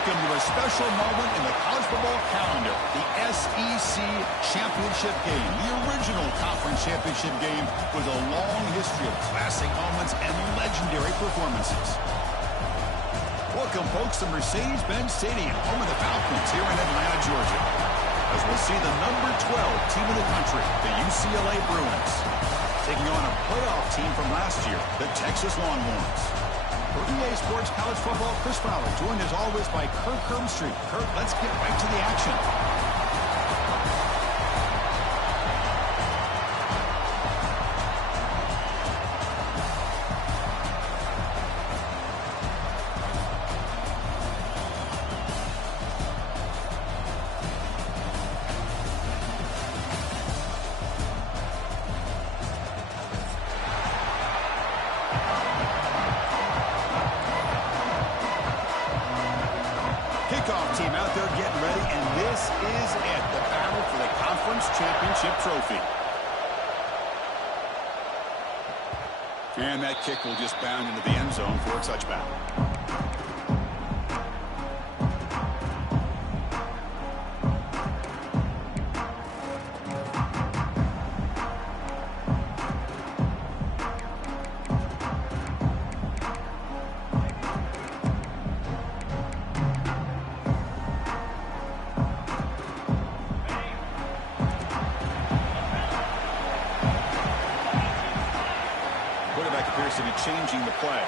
Welcome to a special moment in the college football calendar, the SEC Championship Game, the original conference championship game with a long history of classic moments and legendary performances. Welcome, folks, to Mercedes-Benz Stadium, home of the Falcons here in Atlanta, Georgia, as we'll see the number 12 team in the country, the UCLA Bruins, taking on a playoff team from last year, the Texas Longhorns. For EA Sports College Football, Chris Fowler, joined as always by Kirk Herbstreit. Kirk, let's get right to the action. Kickoff team out there getting ready, and this is it, the battle for the conference championship trophy. And that kick will just bound into the end zone for a touchback. Appears to be changing the play.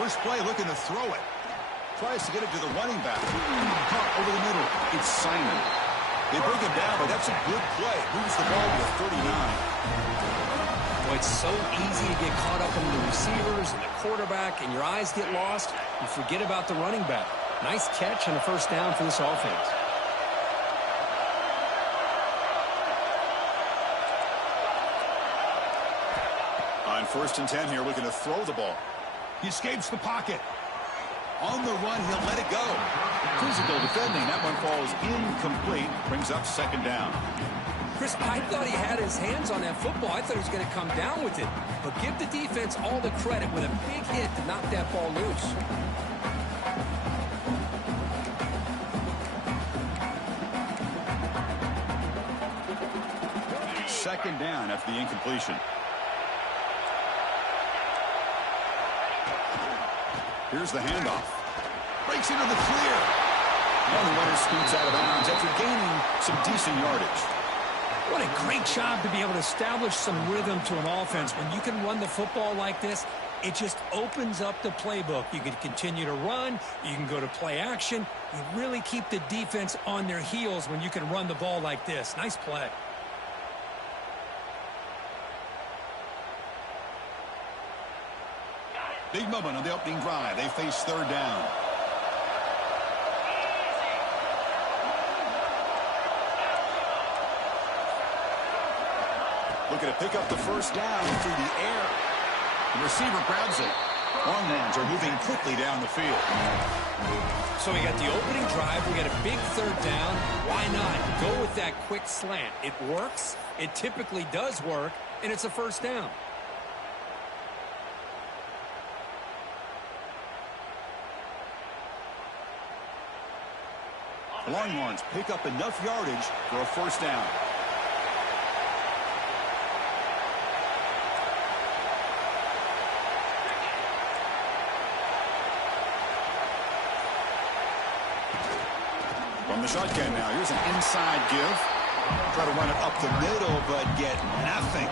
First play, looking to throw it. Tries to get it to the running back. Caught over the middle. It's Simon. They bring him down, but that's a good play. Moves the ball to the 39. Well, it's so easy to get caught up in the receivers and the quarterback, and your eyes get lost. You forget about the running back. Nice catch and a first down for this offense. On 1st and 10 here, looking to throw the ball. He escapes the pocket. On the run, he'll let it go. Physical defending. That one falls incomplete. Brings up 2nd down. Chris, I thought he had his hands on that football. I thought he was going to come down with it. But give the defense all the credit with a big hit to knock that ball loose. 2nd down after the incompletion. Here's the handoff. Breaks into the clear. And the runner scoots out of bounds after gaining some decent yardage. What a great job to be able to establish some rhythm to an offense. When you can run the football like this, it just opens up the playbook. You can continue to run. You can go to play action. You really keep the defense on their heels when you can run the ball like this. Nice play. Big moment on the opening drive. They face 3rd down. Looking to pick up the 1st down through the air. The receiver grabs it. Longhorns are moving quickly down the field. So we got the opening drive. We got a big 3rd down. Why not go with that quick slant? It works. It typically does work, and it's a 1st down. Longhorns pick up enough yardage for a 1st down. From the shotgun now, here's an inside give. Try to run it up the middle, but get nothing.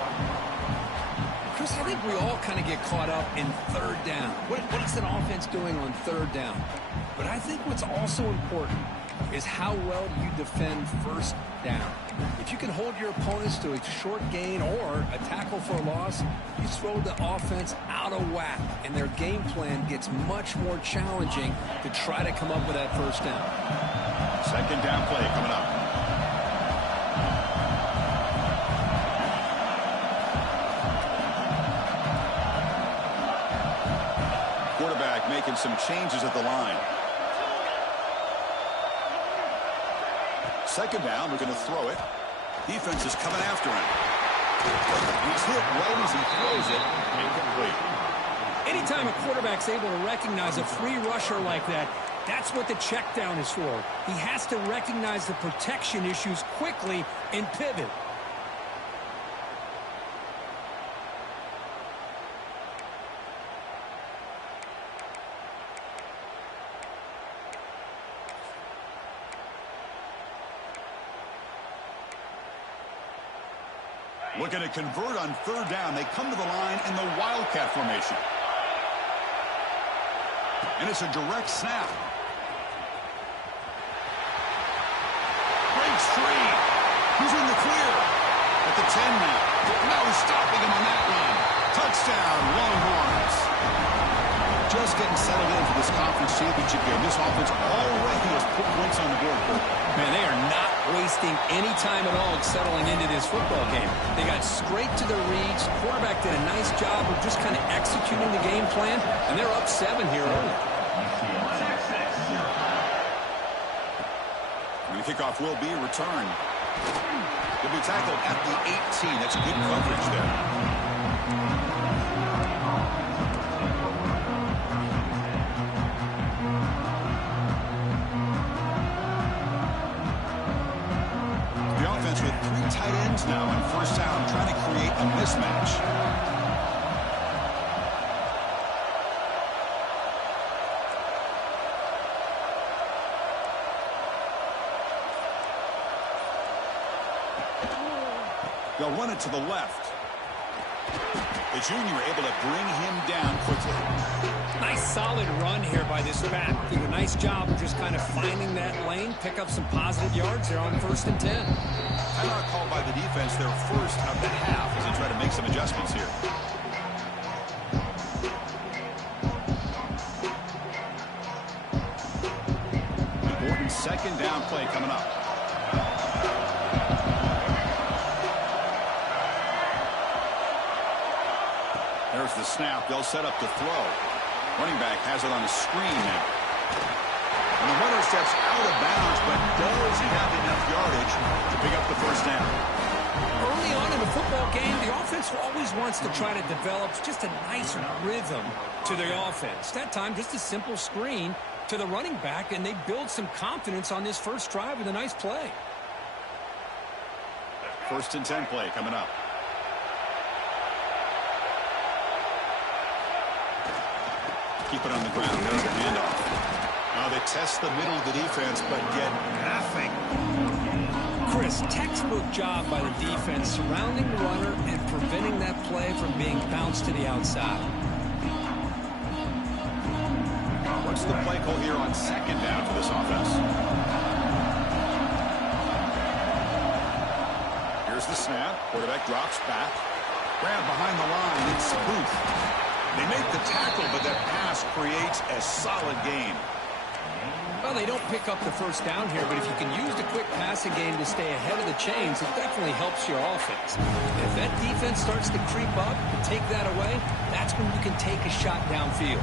Chris, I think we all kind of get caught up in 3rd down. What is an offense doing on 3rd down? But I think what's also important is how well do you defend 1st down. If you can hold your opponents to a short gain or a tackle for a loss, you throw the offense out of whack, and their game plan gets much more challenging to try to come up with that 1st down. 2nd down play coming up. Quarterback making some changes at the line. 2nd down, we're going to throw it. Defense is coming after him. He's hit right as he throws it. Incomplete. Anytime a quarterback's able to recognize a free rusher like that, That's what the check down is for. He has to recognize the protection issues quickly and pivot. Looking to convert on third down. They come to the line in the Wildcat formation. And it's a direct snap. Breaks free. He's in the clear. At the 10 now. No stopping him on that run. Touchdown, Longhorns. Just getting settled into this conference championship game. This offense already has put points on the board. Man, they are not wasting any time at all settling into this football game. They got straight to their reads. Quarterback did a nice job of just kind of executing the game plan, and they're up 7 here early. And the kickoff will be a return. He'll be tackled at the 18. That's good coverage there. With 3 tight ends now on first down, trying to create a mismatch. They'll run it to the left. The junior able to bring him down quickly. Nice solid run here by this back. Did a nice job of just kind of finding that lane, pick up some positive yards there on 1st and 10. Timeout called by the defense, their first of the half, as they try to make some adjustments here. Important 2nd down play coming up. There's the snap. They'll set up to throw. Running back has it on a screen now. And the runner steps out of bounds, but does have enough yardage to pick up the first down. Early on in the football game, the offense always wants to try to develop just a nice rhythm to their offense. That time, just a simple screen to the running back, and they build some confidence on this first drive with a nice play. 1st and 10 play coming up. Keep it on the ground. There's the handoff. Now they test the middle of the defense, but get nothing. Chris, textbook job by the defense surrounding the runner and preventing that play from being bounced to the outside. What's the play call here on 2nd down for this offense? Here's the snap. Quarterback drops back. Grab behind the line. It's Booth. They make the tackle, but that pass creates a solid gain. Well, they don't pick up the first down here, but if you can use the quick passing game to stay ahead of the chains, it definitely helps your offense. If that defense starts to creep up and take that away, that's when you can take a shot downfield.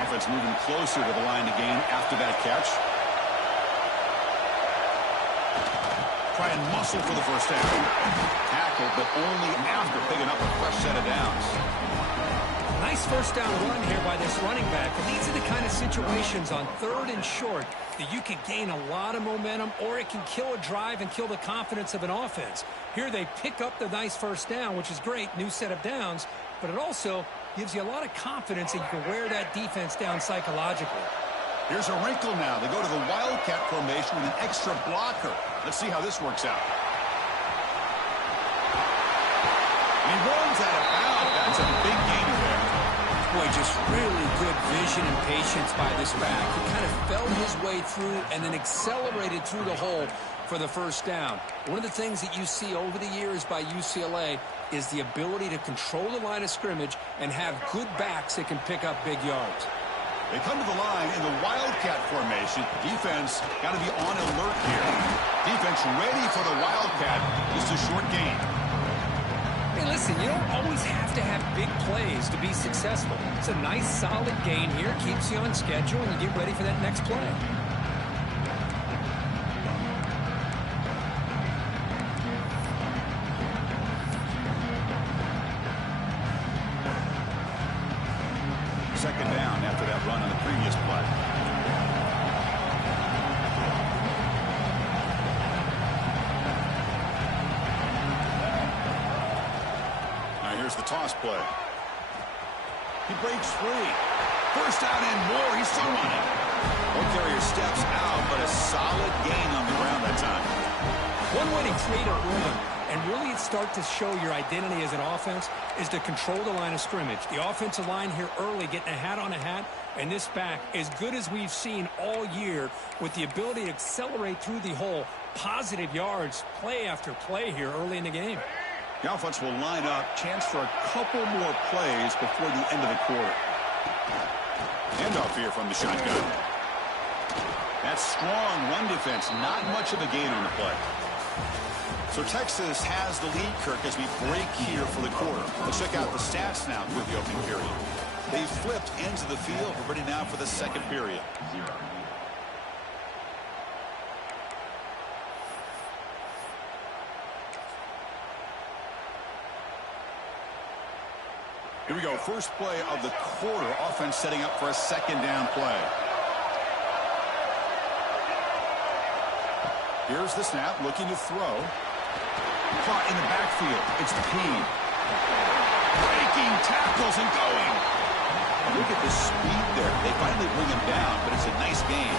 Offense moving closer to the line to gain after that catch. Try and muscle for the first down. Tackled, but only after picking up a fresh set of downs. Nice first down run here by this running back. And these are the kind of situations on 3rd and short that you can gain a lot of momentum, or it can kill a drive and kill the confidence of an offense. Here they pick up the nice first down, which is great, new set of downs, but it also gives you a lot of confidence that you can wear that defense down psychologically. Here's a wrinkle now. They go to the Wildcat formation with an extra blocker. Let's see how this works out. And he runs out of bounds. That's a big gainer there. Boy, just really good vision and patience by this back. He kind of felt his way through and then accelerated through the hole for the first down. One of the things that you see over the years by UCLA is the ability to control the line of scrimmage and have good backs that can pick up big yards. They come to the line in the Wildcat formation. Defense got to be on alert here. Defense ready for the Wildcat. Just a short gain. Hey, listen, you don't always have to have big plays to be successful. It's a nice, solid gain here. Keeps you on schedule, and you get ready for that next play. Second down after that run on the previous play. Now here's the toss play. He breaks free. First down and more. He's still running. Ball carrier steps out, but a solid gain on the ground that time. One way to create a rhythm and really start to show your identity as an offense is to control the line of scrimmage. The offensive line here early getting a hat on a hat, and this back as good as we've seen all year with the ability to accelerate through the hole. Positive yards, play after play here early in the game. The offense will line up, chance for a couple more plays before the end of the quarter. Handoff here from the shotgun. That strong run defense, not much of a gain on the play. So Texas has the lead, Kirk, as we break here for the quarter. Let's check out the stats now through the opening period. They flipped ends of the field. We're ready now for the second period. Here we go. First play of the quarter. Offense setting up for a second down play. Here's the snap, looking to throw. Caught in the backfield. It's P. Breaking tackles and going. Look at the speed there. They finally bring him down, but it's a nice gain.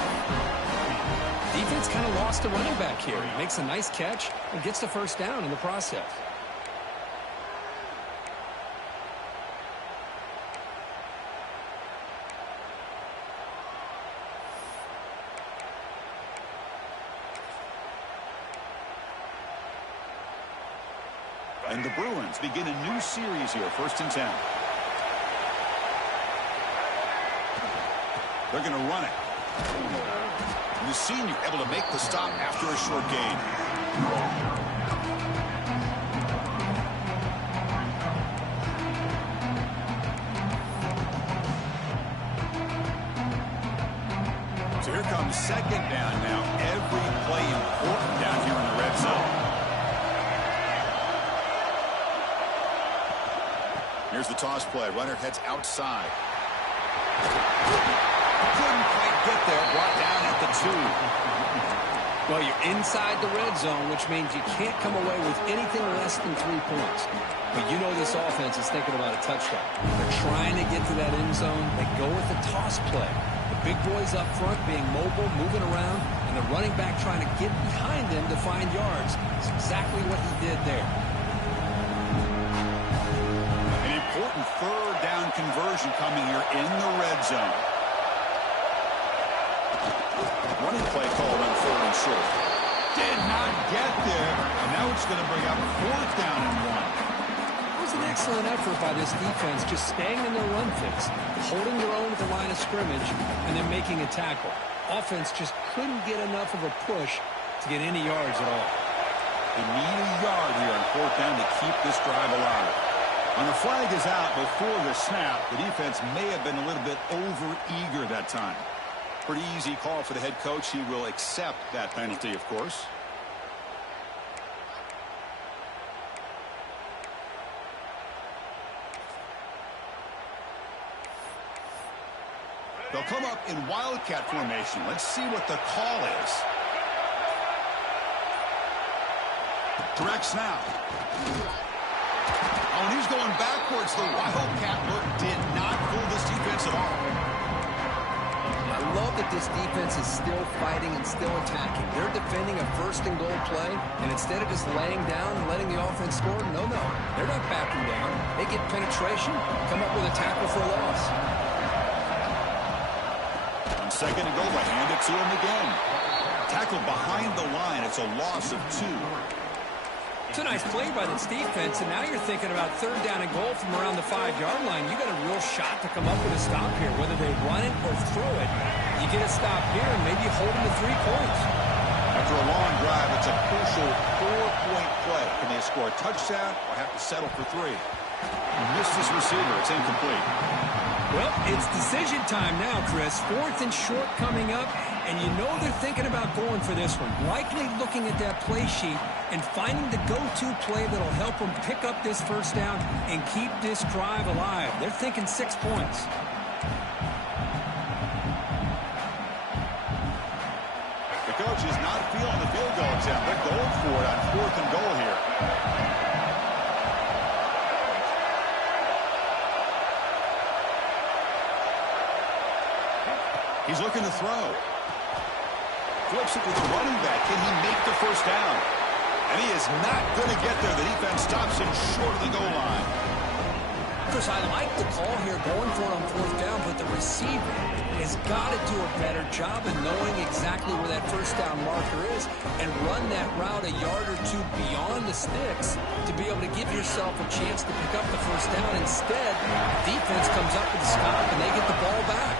Defense kind of lost the running back here. He makes a nice catch and gets the first down in the process. And the Bruins begin a new series here, 1st and 10. They're going to run it. The senior able to make the stop after a short gain. So here comes second down now. Every play important down here in the red zone. Here's the toss play. Runner heads outside. Couldn't quite get there. Brought down at the 2. Well, you're inside the red zone, which means you can't come away with anything less than 3 points. But you know this offense is thinking about a touchdown. They're trying to get to that end zone. They go with the toss play. The big boys up front being mobile, moving around, and the running back trying to get behind them to find yards. It's exactly what he did there. Important third down conversion coming here in the red zone. Running play called on 3rd and short. Did not get there, and now it's going to bring up 4th down and 1. It was an excellent effort by this defense, just staying in their run fix, holding their own at the line of scrimmage, and then making a tackle. Offense just couldn't get enough of a push to get any yards at all. They need a yard here on 4th down to keep this drive alive. When the flag is out before the snap, the defense may have been a little bit over-eager that time. Pretty easy call for the head coach. He will accept that penalty, of course. They'll come up in wildcat formation. Let's see what the call is. Direct snap. Oh, and he's going backwards. The wildcat look did not fool this defense at all. I love that this defense is still fighting and still attacking. They're defending a 1st and goal play, and instead of just laying down and letting the offense score, no, they're not backing down. They get penetration, come up with a tackle for a loss. On 2nd and goal, they hand it to him again. Tackled behind the line. It's a loss of 2. It's a nice play by this defense, and now you're thinking about 3rd down and goal from around the 5-yard line. You got a real shot to come up with a stop here, whether they run it or throw it. You get a stop here and maybe hold them to 3 points. After a long drive, it's a crucial 4-point play. Can they score a touchdown or have to settle for 3? Missed his receiver. It's incomplete. Well, it's decision time now, Chris. 4th and short coming up, and you know they're thinking about going for this one. Likely looking at that play sheet and finding the go-to play that'll help them pick up this 1st down and keep this drive alive. They're thinking 6 points. coach is not feeling the field goal attempt. They're going for it on 4th and goal here. He's looking to throw. Flips it to the running back. Can he make the first down? And he is not going to get there. The defense stops him short of the goal line. Chris, I like the call here, going for it on 4th down, but the receiver has got to do a better job of knowing exactly where that first down marker is and run that route a yard or two beyond the sticks to be able to give yourself a chance to pick up the first down. Instead, defense comes up with a stop and they get the ball back.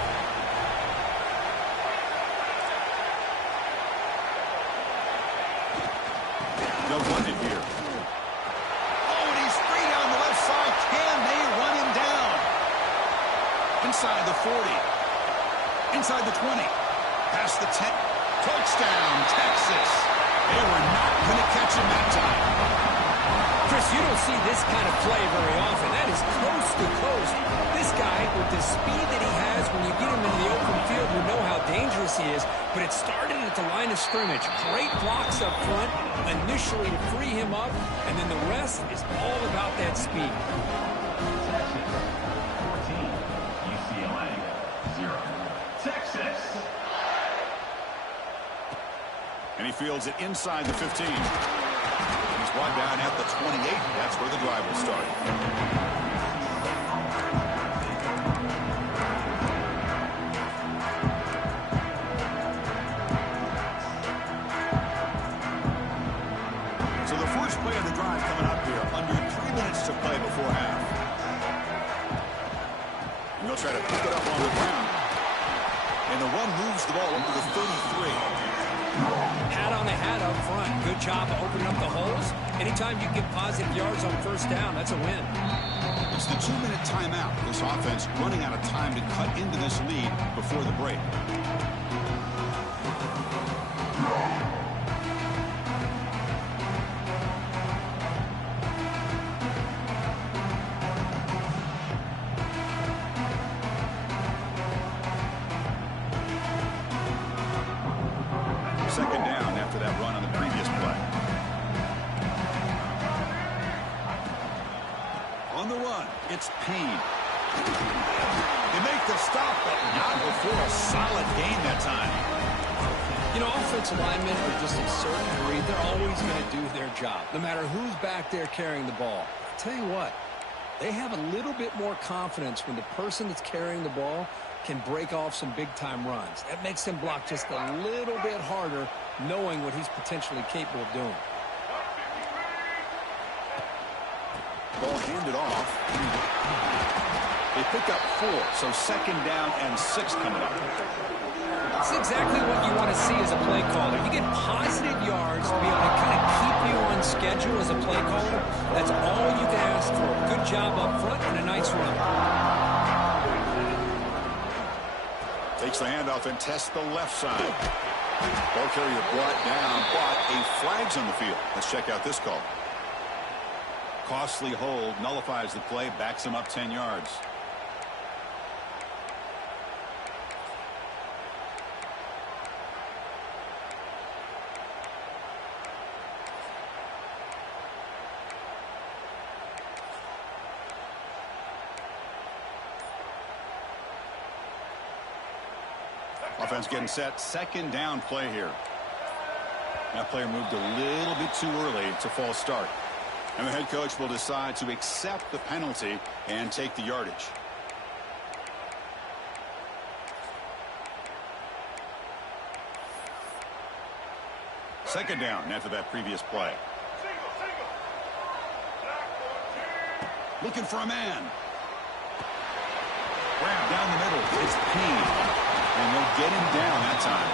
They'll run it here. Oh, and he's free down the left side. Can they run him down? Inside the 40. Inside the 20. Past the 10. Touchdown, Texas. They were not going to catch him that time. Chris, you don't see this kind of play very often. That is coast to coast. This guy, with the speed that he has, when you get him into the open field, you know how dangerous he is. But it started at the line of scrimmage. Great blocks up front, initially to free him up, and then the rest is all about that speed. Texas 14, UCLA 0. Texas. And he fields it inside the 15. He's brought down at the 28. That's where the drive will start. So the first play of the drive coming up here. Under 3 minutes to play before half. And they'll try to pick it up on the ground. And the run moves the ball up to the 33. Hat on the hat up front. Good job of opening up the holes. Anytime you get positive yards on first down, that's a win. It's the 2-minute timeout. This offense running out of time to cut into this lead before the break. Second down after that run on the previous play. On the run, it's Payne. They make the stop, but not before a solid gain that time. You know, offensive linemen are just a certain breed. They're always going to do their job, no matter who's back there carrying the ball. I'll tell you what, they have a little bit more confidence when the person that's carrying the ball can break off some big-time runs. That makes him block just a little bit harder, knowing what he's potentially capable of doing. Ball handed off. They pick up 4, so second down and 6 coming up. That's exactly what you want to see as a play caller. You get positive yards to be able to kind of keep you on schedule as a play caller. That's all you can ask for. Good job up front and a nice run. Takes the handoff and tests the left side. Ball carrier brought down, but a flag's on the field. Let's check out this call. Costly hold, nullifies the play, backs him up 10 yards. Offense getting set. Second down play here. That player moved a little bit too early to false start. And the head coach will decide to accept the penalty and take the yardage. Second down after that previous play. Looking for a man. Grab down the middle. It's Payne. And they'll get him down that time.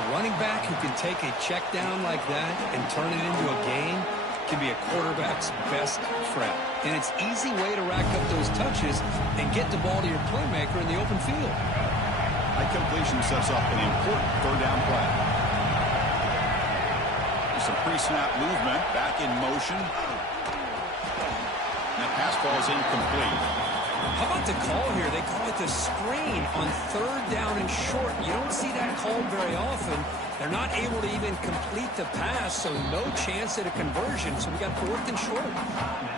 A running back who can take a check down like that and turn it into a gain can be a quarterback's best friend. And it's an easy way to rack up those touches and get the ball to your playmaker in the open field. That completion sets up an important third down play. Some pre-snap movement, back in motion. That pass ball is incomplete. How about the call here? They call it the screen on third down and short. You don't see that called very often, They're not able to even complete the pass, so no chance at a conversion. So we got 4th and short.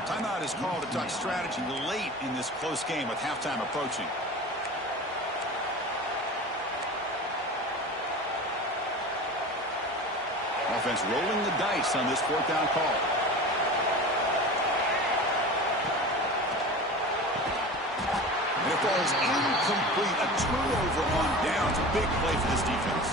Timeout is called to talk strategy late in this close game with halftime approaching. Offense rolling the dice on this 4th down call. And it falls incomplete. A turnover on downs. A big play for this defense.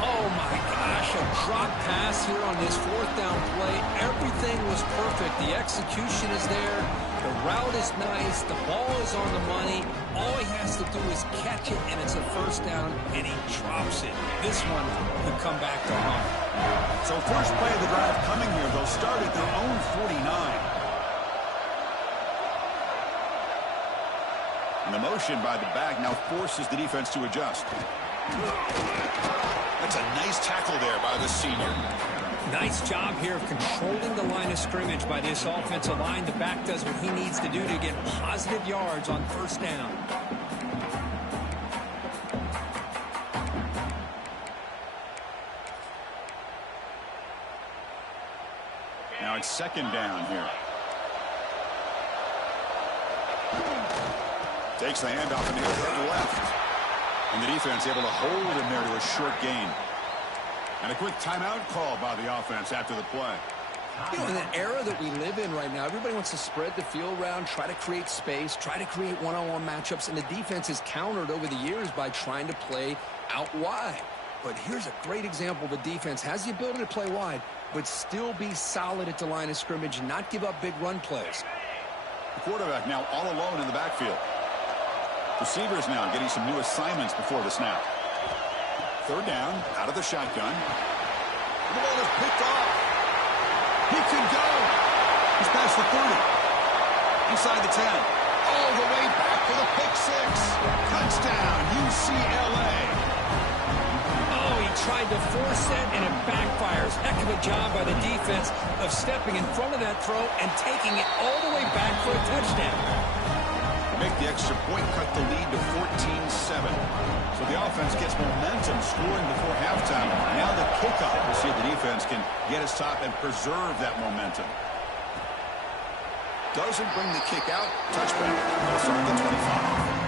Oh, my gosh. A drop pass here on this 4th down play. Everything was perfect. The execution is there. The route is nice. The ball is on the money. All he has to do is catch it, and it's a 1st down, and he drops it. This one could come back to haunt. So first play of the drive coming here. They'll start at their own 49. And the motion by the back now forces the defense to adjust. That's a nice tackle there by the senior. Nice job here of controlling the line of scrimmage by this offensive line. The back does what he needs to do to get positive yards on 1st down. Now it's 2nd down here. Takes the handoff and he'll head left. And the defense able to hold him there to a short gain. And a quick timeout call by the offense after the play. You know, in the era that we live in right now, everybody wants to spread the field around, try to create space, try to create one-on-one matchups, and the defense has countered over the years by trying to play out wide. But here's a great example. The defense has the ability to play wide, but still be solid at the line of scrimmage and not give up big run plays. The quarterback now all alone in the backfield. Receivers now getting some new assignments before the snap. 3rd down, out of the shotgun. The ball is picked off. He can go. He's past the 30. Inside the 10. All the way back for the pick 6. Touchdown, UCLA. Oh, he tried to force it, and it backfires. Heck of a job by the defense of stepping in front of that throw and taking it all the way back for a touchdown. Make the extra point, cut the lead to 14-7. So the offense gets momentum scoring before halftime. Now the kickoff. We'll see if the defense can get his top and preserve that momentum. Doesn't bring the kick out. Touchback. They'll start at the 25.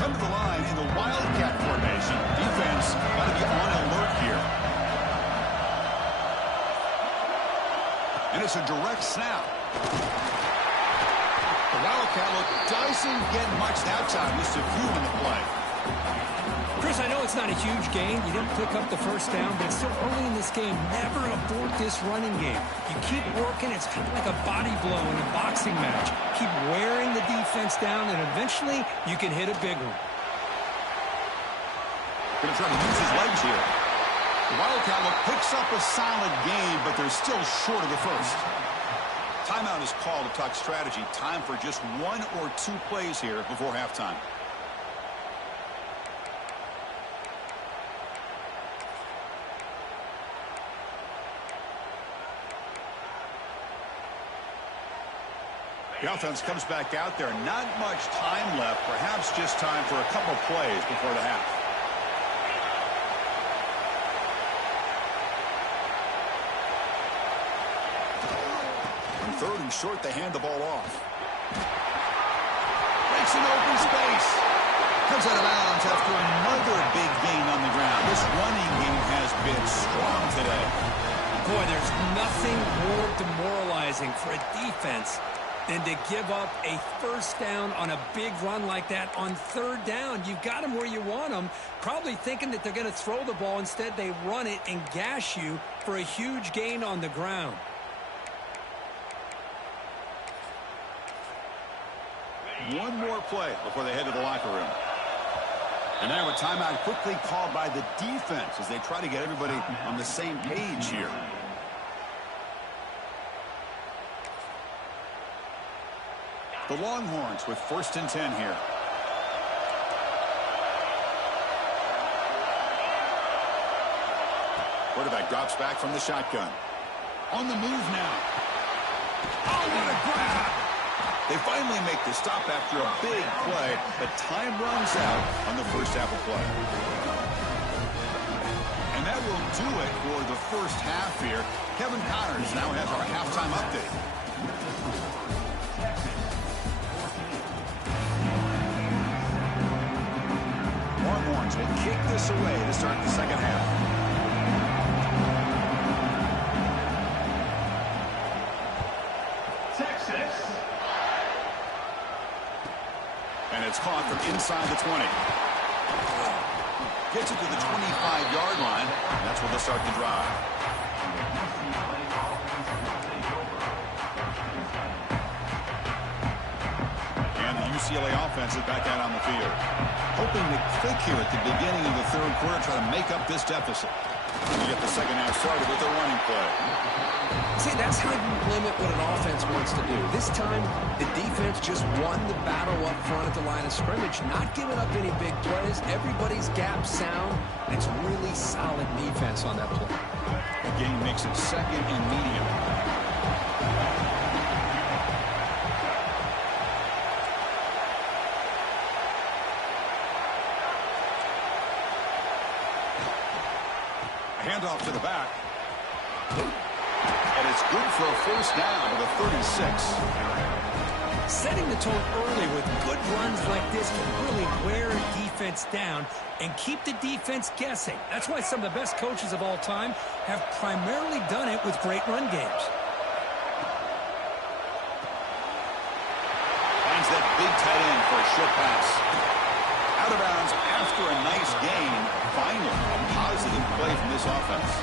Come to the line in the Wildcat formation. Defense got to be on alert here. And it's a direct snap. The Wildcat look doesn't get much that time. Just a few in the play. Chris, I know it's not a huge gain. You didn't pick up the 1st down, but it's still early in this game. Never abort this running game. You keep working. It's kind of like a body blow in a boxing match. Keep wearing the defense down, and eventually you can hit a big one. Going to try to use his legs here. The Wildcat look picks up a solid gain, but they're still short of the 1st. Timeout is called to talk strategy. Time for just 1 or 2 plays here before halftime. The offense comes back out there. Not much time left. Perhaps just time for a couple plays before the half. On 3rd and short, they hand the ball off. Breaks an open space. Comes out of bounds after another big gain on the ground. This running game has been strong today. Boy, there's nothing more demoralizing for a defense than to give up a 1st down on a big run like that on 3rd down. You've got them where you want them, probably thinking that they're going to throw the ball. Instead, they run it and gash you for a huge gain on the ground. One more play before they head to the locker room. And now a timeout quickly called by the defense as they try to get everybody on the same page here. The Longhorns with 1st and 10 here. Quarterback drops back from the shotgun. On the move now. Oh, what a grab! They finally make the stop after a big play, but time runs out on the first half of play. And that will do it for the first half here. Kevin Connors now has our halftime update. Longhorns will kick this away to start the second half. And it's caught from inside the 20. Gets it to the 25-yard line. And that's where they'll start the drive. And the UCLA offense is back out on the field. Hoping to click here at the beginning of the third quarter, try to make up this deficit. And you get the second half started with a running play. See, that's how you limit what an offense wants to do. This time, the defense just won the battle up front at the line of scrimmage, not giving up any big plays. Everybody's gap sound. It's really solid defense on that play. The game makes it second and medium. Handoff to the back. And it's good for a first down to the 36. Setting the tone early with good runs like this can really wear a defense down and keep the defense guessing. That's why some of the best coaches of all time have primarily done it with great run games. Finds that big tight end for a short pass. Out of bounds after a nice gain. Finally, a positive play from this offense.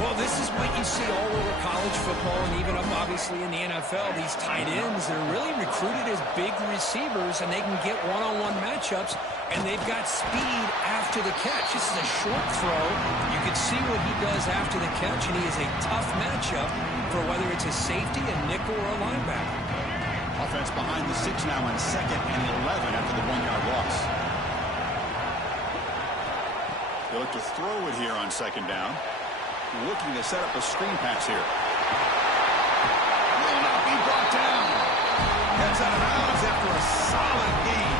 Well, this is what you see all over college football and even up, obviously, in the NFL. These tight ends, they're really recruited as big receivers, and they can get one-on-one matchups, and they've got speed after the catch. This is a short throw. You can see what he does after the catch, and he is a tough matchup for whether it's a safety, a nickel, or a linebacker. Offense behind the 6 now on 2nd and 11 after the 1-yard loss. They look to throw it here on 2nd down. Looking to set up a screen pass here. Will not be brought down. Gets out of bounds after a solid gain.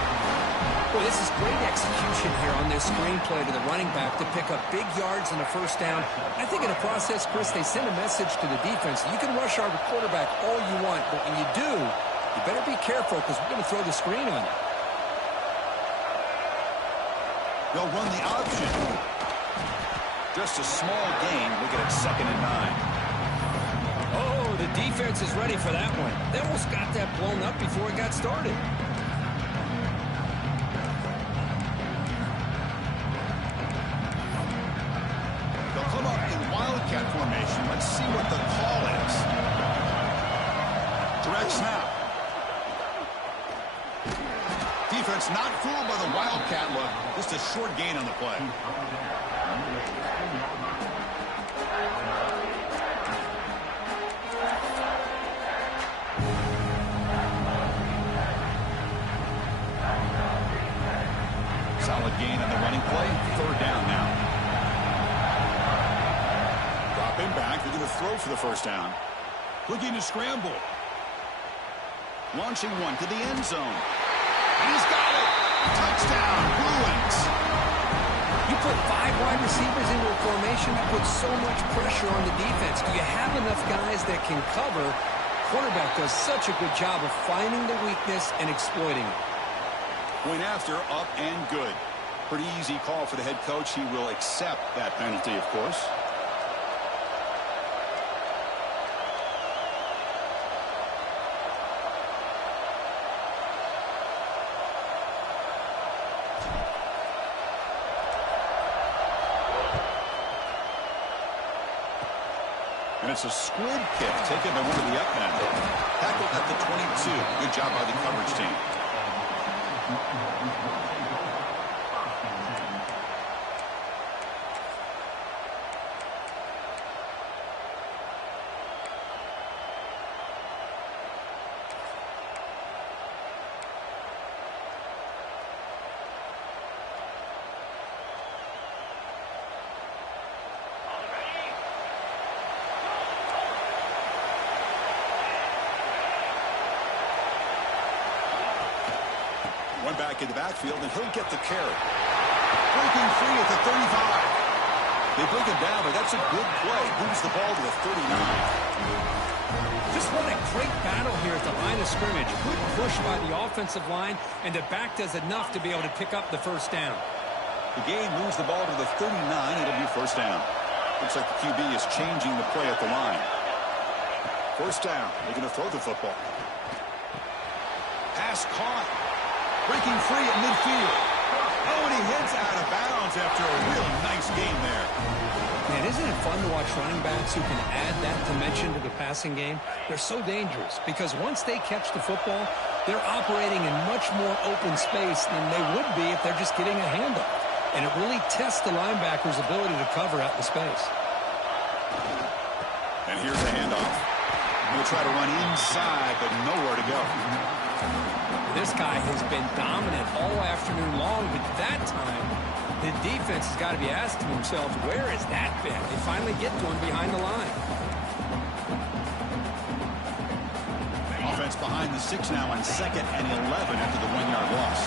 Well, this is great execution here on this screenplay to the running back to pick up big yards and a first down. I think in the process, Chris, they send a message to the defense. You can rush our quarterback all you want, but when you do, you better be careful because we're going to throw the screen on you. They'll run the option. Just a small gain. Look at it, 2nd and 9. Oh, the defense is ready for that one. They almost got that blown up before it got started. They'll come up in wildcat formation. Let's see what the call is. Direct snap. Defense not fooled by the wildcat look. Just a short gain on the play. Solid gain on the running play. 3rd down now. Dropping back. They're going to throw for the first down. Looking to scramble. Launching one to the end zone. And he's got it. Touchdown, Bruins. You put 5 wide receivers into a formation, that puts so much pressure on the defense. Do you have enough guys that can cover? Quarterback does such a good job of finding the weakness and exploiting it. Point after, up and good. Pretty easy call for the head coach. He will accept that penalty, of course. And it's a squib kick taken by one of the up men. Tackled at the 22. Good job by the coverage team. One back in the backfield, and he'll get the carry. Breaking free at the 35. They bring him down, but that's a good play. Moves the ball to the 39. Just what a great battle here at the line of scrimmage. Good push by the offensive line, and the back does enough to be able to pick up the first down. The gain moves the ball to the 39. It'll be first down. Looks like the QB is changing the play at the line. First down. They're going to throw the football. Pass caught. Breaking free at midfield. Oh, and he heads out of bounds after a really nice game there. Man, isn't it fun to watch running backs who can add that dimension to the passing game? They're so dangerous because once they catch the football, they're operating in much more open space than they would be if they're just getting a handoff. And it really tests the linebacker's ability to cover out the space. And here's a handoff. He'll try to run inside, but nowhere to go. This guy has been dominant all afternoon long, but that time, the defense has got to be asking themselves, where has that been? They finally get to him behind the line. Offense behind the 6 now on 2nd and 11 after the 1-yard loss.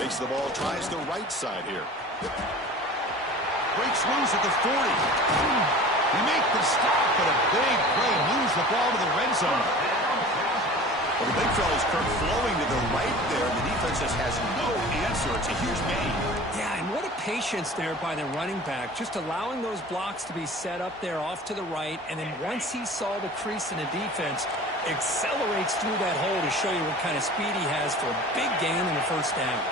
Takes the ball, tries the right side here. Breaks loose at the 40. They make the stop, but a big play moves the ball to the red zone. Well, the big fella's Kirk flowing to the right there. The defense just has no answer. It's a huge gain. Yeah, and what a patience there by the running back, just allowing those blocks to be set up there off to the right, and then once he saw the crease in the defense, accelerates through that hole to show you what kind of speed he has for a big gain in the first down.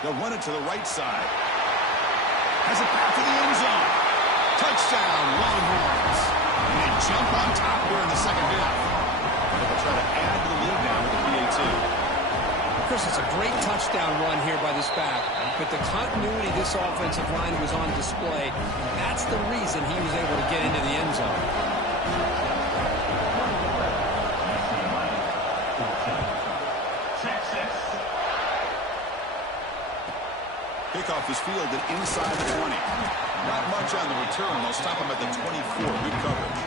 They'll run it to the right side. Has it back to the end zone. Touchdown, Longhorns. And they jump on top here in the second half. They'll try to add to the lead now with the PAT. Chris, it's a great touchdown run here by this back, but the continuity this offensive line was on display. That's the reason he was able to get into the end zone. Kickoff is fielded inside the 20. Not much on the return. They'll stop him at the 24. Good coverage.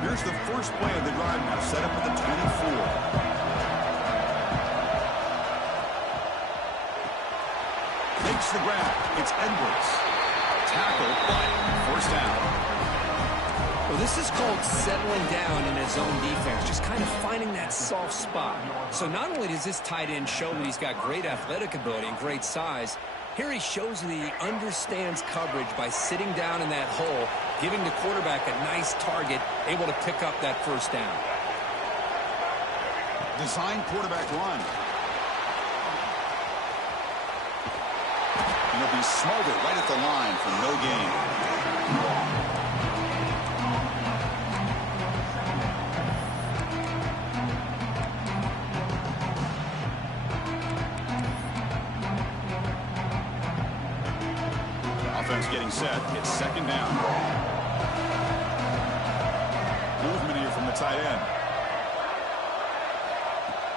Here's the first play of the drive now. Set up at the 24. Makes the grab. It's Edwards. Tackled, but first down. Well, this is called settling down in his own defense, just kind of finding that soft spot. So not only does this tight end show that he's got great athletic ability and great size, here he shows that he understands coverage by sitting down in that hole, giving the quarterback a nice target, able to pick up that first down. Design quarterback run. And he'll be smothered right at the line for no gain. Getting set. It's second down. Movement here from the tight end.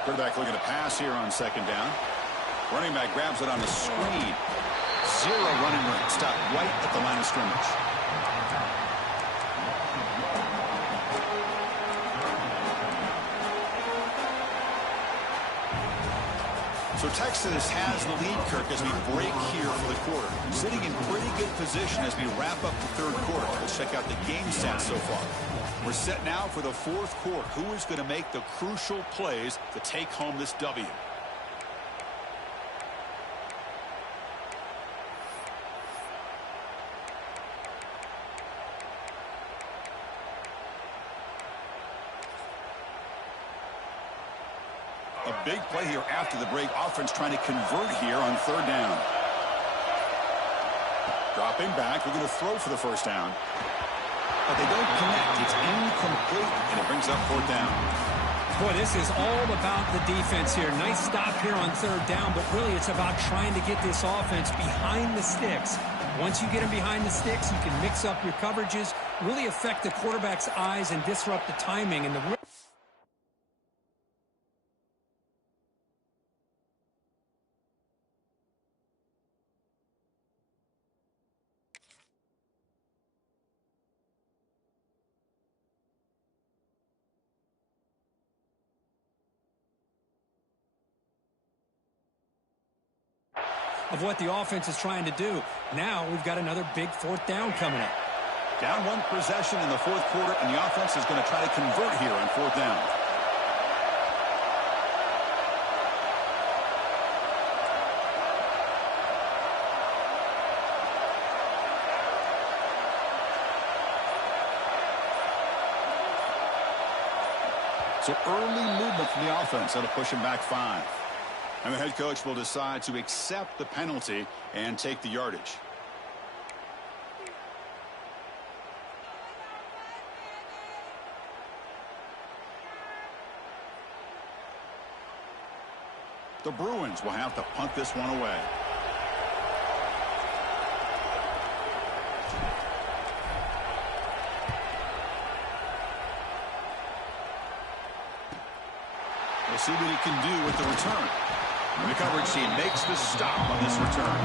Quarterback looking to pass here on second down. Running back grabs it on the screen. Zero running room. Stop right at the line of scrimmage. So Texas has the lead, Kirk, as we break here for the quarter. Sitting in pretty good position as we wrap up the third quarter. Let's check out the game stats so far. We're set now for the fourth quarter. Who is going to make the crucial plays to take home this W? A big play here after the break. Offense trying to convert here on third down. Dropping back. We're going to throw for the first down. But they don't connect. It's incomplete, and it brings up fourth down. Boy, this is all about the defense here. Nice stop here on third down, but really it's about trying to get this offense behind the sticks. Once you get them behind the sticks, you can mix up your coverages, really affect the quarterback's eyes and disrupt the timing. And the of what the offense is trying to do. Now we've got another big fourth down coming up. Down one possession in the fourth quarter, and the offense is going to try to convert here on fourth down. So early movement from the offense. That'll push him back 5. And the head coach will decide to accept the penalty and take the yardage. The Bruins will have to punt this one away. We'll see what he can do with the return. And the coverage team makes the stop on this return.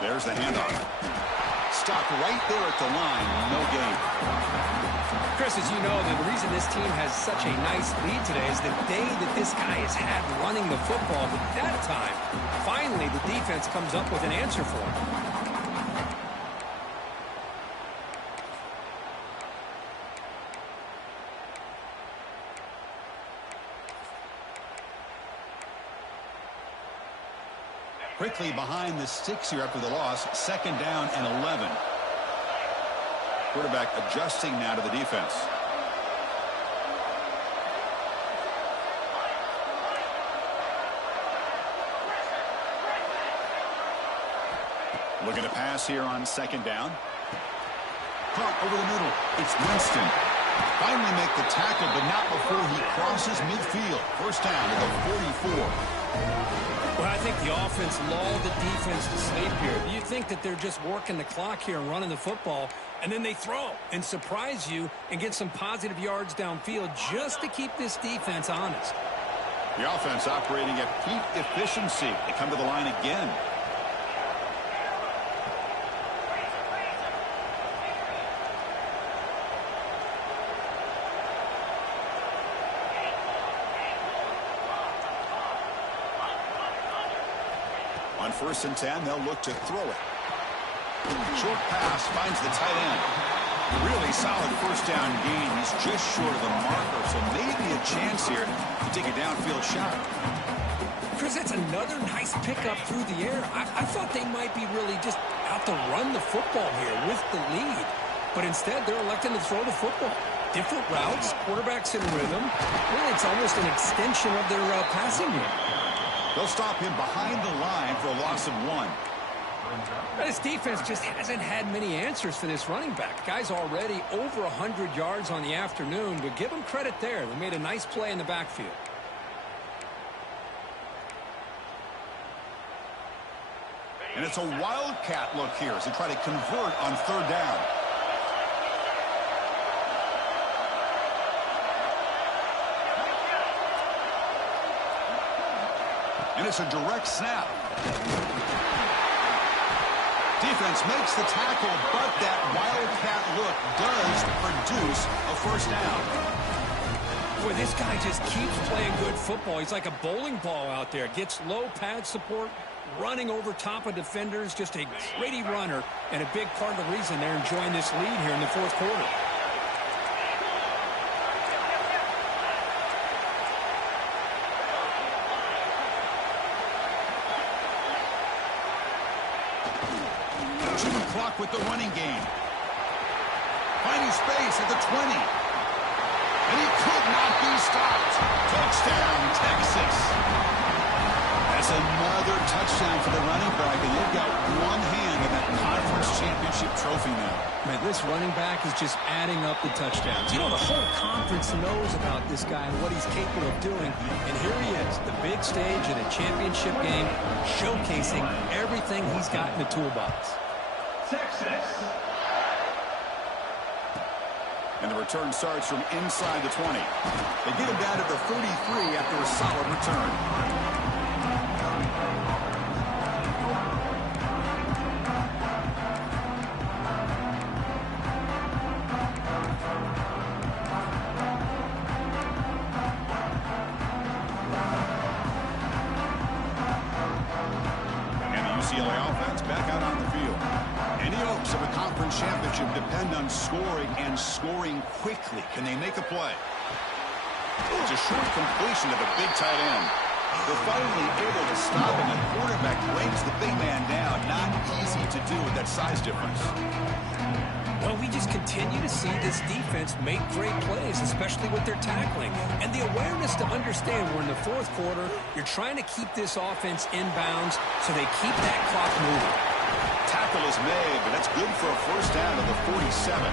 There's the handoff. Stopped right there at the line. No gain. Chris, as you know, the reason this team has such a nice lead today is the day that this guy has had running the football. But that time, finally, the defense comes up with an answer for him. Quickly behind the sticks here after the loss. Second down and 11. Quarterback adjusting now to the defense. Looking to pass here on second down. Caught over the middle. It's Winston. Finally make the tackle, but not before he crosses midfield. First down at the 44. Well, I think the offense lulled the defense to sleep here. You think that they're just working the clock here and running the football, and then they throw and surprise you and get some positive yards downfield just to keep this defense honest. The offense operating at peak efficiency. They come to the line again. On 1st and 10, they'll look to throw it. Short pass finds the tight end. Really solid first down gain. He's just short of the marker, so maybe a chance here to take a downfield shot. Chris, that's another nice pickup through the air. I thought they might be really just out to run the football here with the lead. But instead, they're electing to throw the football. Different routes, quarterbacks in rhythm. Really, it's almost an extension of their passing game. They'll stop him behind the line for a loss of 1. This defense just hasn't had many answers for this running back. Guy's already over 100 yards on the afternoon, but give them credit there. They made a nice play in the backfield. And it's a wildcat look here as they try to convert on third down. And it's a direct snap. Defense makes the tackle, but that wildcat look does produce a first down. Boy, this guy just keeps playing good football. He's like a bowling ball out there. Gets low pad support, running over top of defenders. Just a gritty runner, and a big part of the reason they're enjoying this lead here in the fourth quarter. Clock with the running game. Finding space at the 20. And he could not be stopped. Touchdown, Texas. That's another touchdown for the running back, and they've got one hand in that conference championship trophy now. Man, this running back is just adding up the touchdowns. You know, the whole conference knows about this guy and what he's capable of doing. And here he is, the big stage in a championship game, showcasing everything he's got in the toolbox. Texas. And the return starts from inside the 20. They get him down to the 33 after a solid return. UCLA offense back out on the field. Any hopes of a conference championship depend on scoring and scoring quickly. Can they make a play? It's a short completion to the big tight end. They're finally able to stop him. The quarterback lays the big man down. Not easy to do with that size difference. Well, we just continue to see this defense make great plays, especially with their tackling. And the awareness to understand we're in the fourth quarter, you're trying to keep this offense inbounds so they keep that clock moving. Tackle is made, but that's good for a first down to the 47.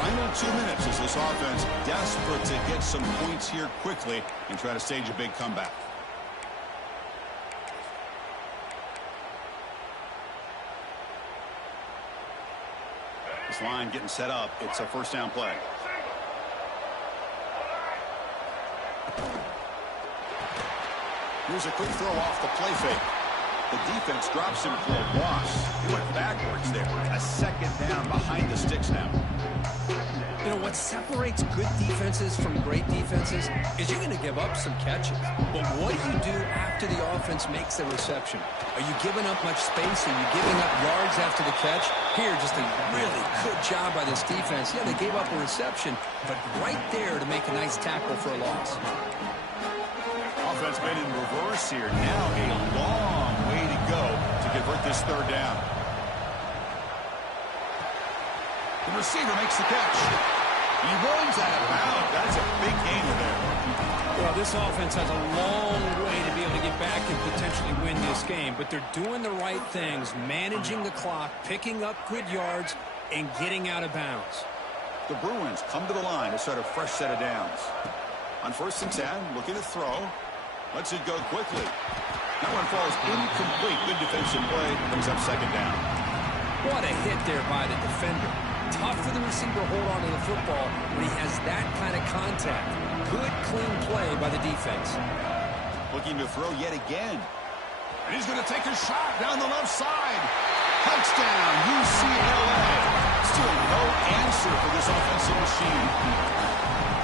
Final 2 minutes as this offense desperate to get some points here quickly and try to stage a big comeback. This line getting set up. It's a first down play. Here's a quick throw off the play fake. The defense drops him for a loss. He went backwards there. A second down behind the sticks now. You know, what separates good defenses from great defenses is you're going to give up some catches. But what do you do after the offense makes the reception? Are you giving up much space? Are you giving up yards after the catch? Here, just a really good job by this defense. Yeah, they gave up a reception, but right there to make a nice tackle for a loss. Offense made in reverse here. Now a long way to go to convert this third down. The receiver makes the catch. He runs out of bounds. That's a big gain there. Well, this offense has a long way to be able to get back and potentially win this game, but they're doing the right things, managing the clock, picking up good yards, and getting out of bounds. The Bruins come to the line to start a fresh set of downs. On 1st and 10, looking to throw. Lets it go quickly. That one falls incomplete. Good defensive play. Brings up second down. What a hit there by the defender. Tough for the receiver to hold on to the football when he has that kind of contact. Good, clean play by the defense. Looking to throw yet again. And he's going to take a shot down the left side. Touchdown, UCLA. Still no answer for this offensive machine.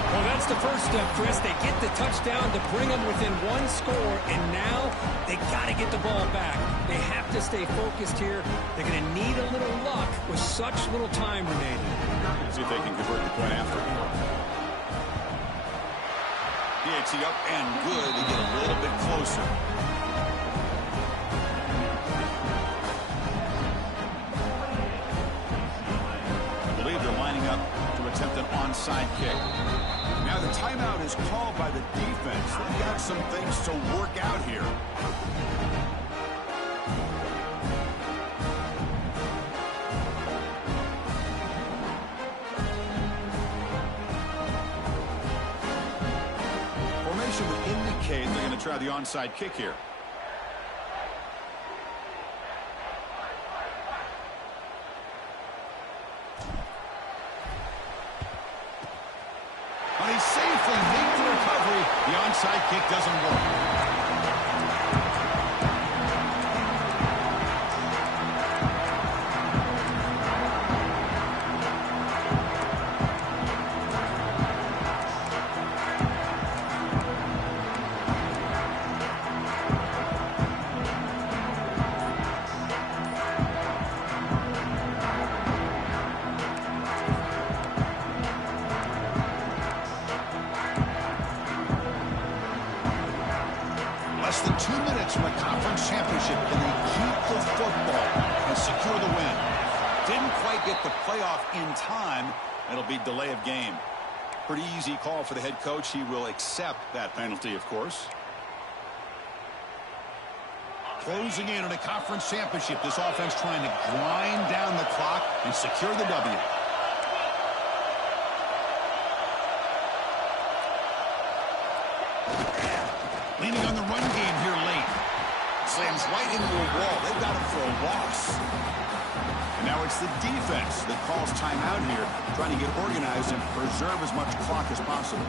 Well, that's the first step, Chris. They get the touchdown to bring them within one score, and now they got to get the ball back. They have to stay focused here. They're going to need a little luck with such little time remaining. See if they can convert the point after. PAT up and good. They get a little bit closer. I believe they're lining up to attempt an onside kick. Now the timeout is called by the defense. They've got some things to work out here. Formation would indicate they're going to try the onside kick here. But he safely made the recovery. The onside kick doesn't work. Less than 2 minutes from a conference championship. Can they keep the football and secure the win? Didn't quite get the playoff in time. It'll be delay of game. Pretty easy call for the head coach. He will accept that penalty, of course. Closing in on a conference championship. This offense trying to grind down the clock and secure the W. Leaning on the run game here late. Slams right into a wall. They've got him for a loss. And now it's the defense that calls timeout here, trying to get organized and preserve as much clock as possible.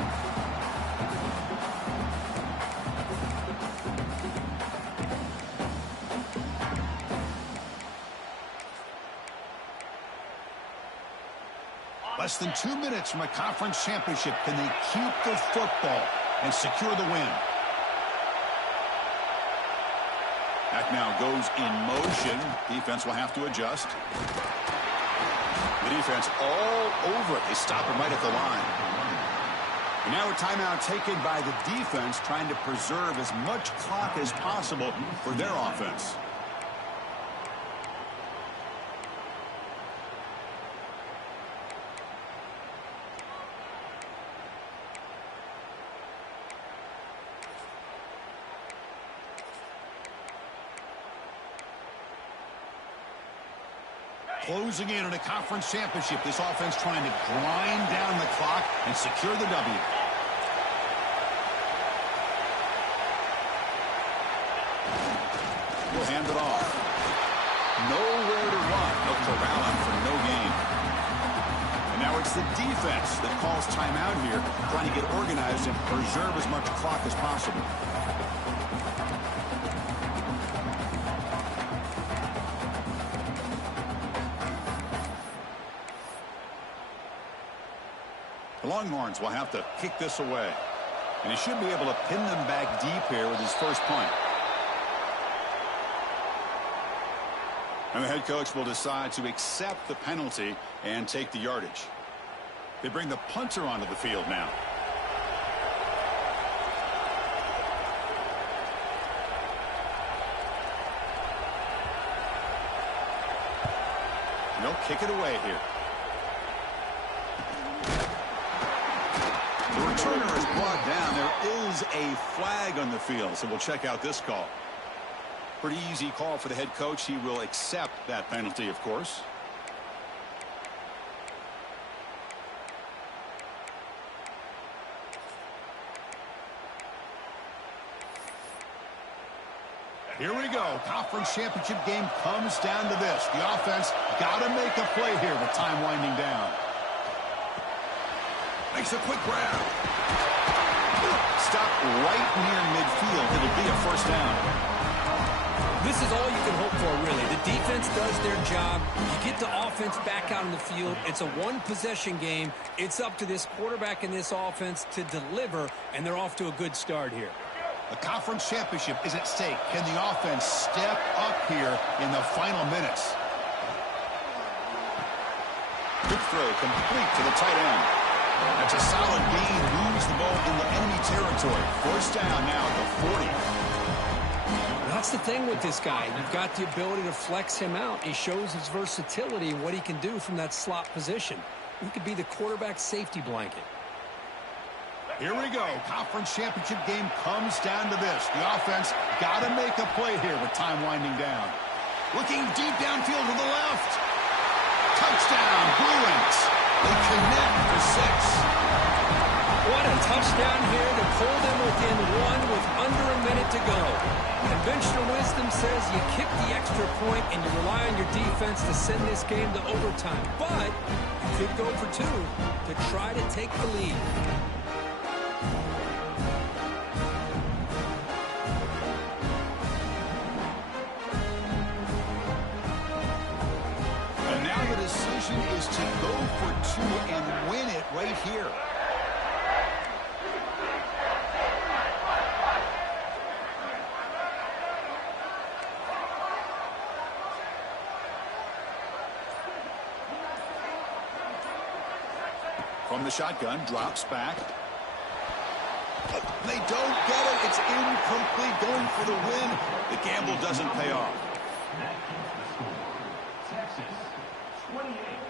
Less than 2 minutes from a conference championship. Can they keep the football and secure the win? Back now goes in motion. Defense will have to adjust. The defense all over it. They stop him right at the line. And now a timeout taken by the defense, trying to preserve as much clock as possible for their offense. Closing in on a conference championship. This offense trying to grind down the clock and secure the W. We'll hand it off. Nowhere to run. They'll corral him for no gain. And now it's the defense that calls timeout here, trying to get organized and preserve as much clock as possible. The Longhorns will have to kick this away. And he should be able to pin them back deep here with his first punt. And the head coach will decide to accept the penalty and take the yardage. They bring the punter onto the field now. And they'll kick it away here. The returner is brought down. There is a flag on the field, so we'll check out this call. Pretty easy call for the head coach. He will accept that penalty, of course. Here we go. Conference championship game comes down to this. The offense got to make a play here with time winding down. Makes a quick grab. Stop right near midfield. It'll be a first down. This is all you can hope for, really. The defense does their job. You get the offense back out on the field. It's a one-possession game. It's up to this quarterback and this offense to deliver, and they're off to a good start here. The conference championship is at stake. Can the offense step up here in the final minutes? Good throw, complete to the tight end. That's a solid gain. Moves the ball into enemy territory. First down now at the 40. That's the thing with this guy. You've got the ability to flex him out. He shows his versatility and what he can do from that slot position. He could be the quarterback safety blanket. Here we go. Conference championship game comes down to this. The offense got to make a play here with time winding down. Looking deep downfield to the left. Touchdown, Bruins. They connect for 6. What a touchdown here to pull them within one with under a minute to go. Conventional wisdom says you kick the extra point and you rely on your defense to send this game to overtime. But you could go for 2 to try to take the lead. And now the decision is to go for 2 and win it right here. From the shotgun, drops back. They don't get it. It's incomplete. Going for the win. The gamble doesn't pay off.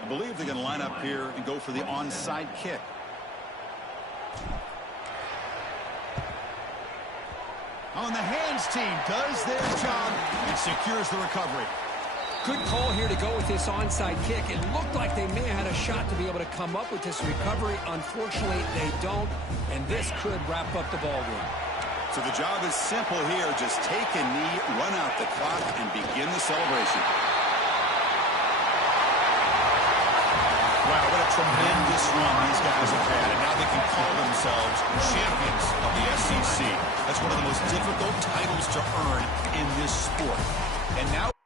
I believe they're going to line up here and go for the onside kick. On the hands team does their job and secures the recovery. Good call here to go with this onside kick. It looked like they may have had a shot to be able to come up with this recovery. Unfortunately, they don't, and this could wrap up the ball game. It's So the job is simple here. Just take a knee, run out the clock, and begin the celebration. Wow, what a tremendous run these guys have had. And now they can call themselves champions of the SEC. That's one of the most difficult titles to earn in this sport. And now